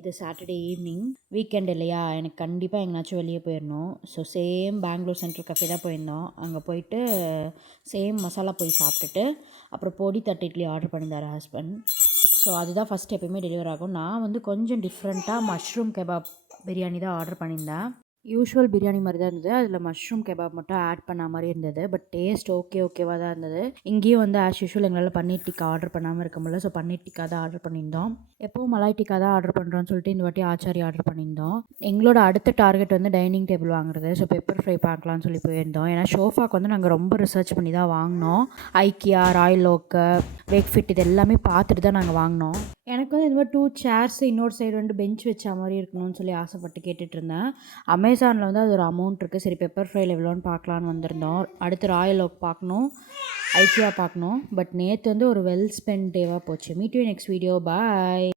இது Saturday evening weekend இல்லையா, எனக்கு கண்டிப்பாக எங்கேனாச்சும் வெளியே போயிடணும். So same Bangalore central cafe தான் போயிருந்தோம். அங்கே போயிட்டு சேம் மசாலா போய் சாப்பிட்டுட்டு அப்புறம் பொடி தட்டு இட்லி ஆர்டர் பண்ணியிருந்தார் ஹஸ்பண்ட். ஸோ அதுதான் ஃபஸ்ட் எப்போயுமே டெலிவர் ஆகும். நான் வந்து கொஞ்சம் டிஃப்ரெண்ட்டாக மஷ்ரூம் கெபாப் பிரியாணி தான் ஆர்டர் பண்ணியிருந்தேன். யூஷுவல் பிரியாணி மாதிரி தான் இருந்தது. அதில் மஷ்ரூம் கெபாப் மட்டும் ஆட் பண்ண மாதிரி இருந்தது. பட் டேஸ்ட் ஓகேவாக தான் இருந்தது. இங்கேயும் வந்து ஆஸ் யூஷுவல் எங்களால் பன்னீர் டிக்கா ஆர்டர் பண்ணாமல் இருக்க முடியல. ஸோ பன்னீர் டிக்கா தான் ஆர்டர் பண்ணியிருந்தோம். எப்போவும் மலாய் டிக்கா தான் ஆர்டர் பண்ணுறோன்னு சொல்லிட்டு இந்த வாட்டி ஆச்சாரி ஆர்டர் பண்ணியிருந்தோம். எங்களோட அடுத்த டார்கெட் வந்து டைனிங் டேபிள் வாங்குறது. ஸோ பெப்பர் ஃப்ரை பார்க்கலான்னு சொல்லி போயிருந்தோம். ஏன்னா ஷோஃபாக்கு வந்து நாங்கள் ரொம்ப ரிசர்ச் பண்ணி தான் வாங்கினோம். ஐக்கியா, ராயல் ஓக்கு, வேக்ஃபிட் இது எல்லாமே பார்த்துட்டு தான் நாங்கள் வாங்கினோம். எனக்கு வந்து இந்த மாதிரி 2 சேர்ஸ் இன்னொரு சைடு வந்து பெஞ்ச் வச்ச மாதிரி இருக்கணும்னு சொல்லி ஆசைப்பட்டு கேட்டுட்டு இருந்தேன். அமேசானில் வந்து அது ஒரு அமௌண்ட் இருக்குது. சரி பெப்பர் ஃப்ரைல எவ்வளோன்னு பார்க்கலான்னு வந்திருந்தோம். அடுத்து ராயல் ஓக் பார்க்கணும், ஐக்கியா பார்க்கணும். பட் நேற்று வந்து ஒரு வெல் ஸ்பெண்ட் டேவாக போச்சு. Meet you next video. Bye.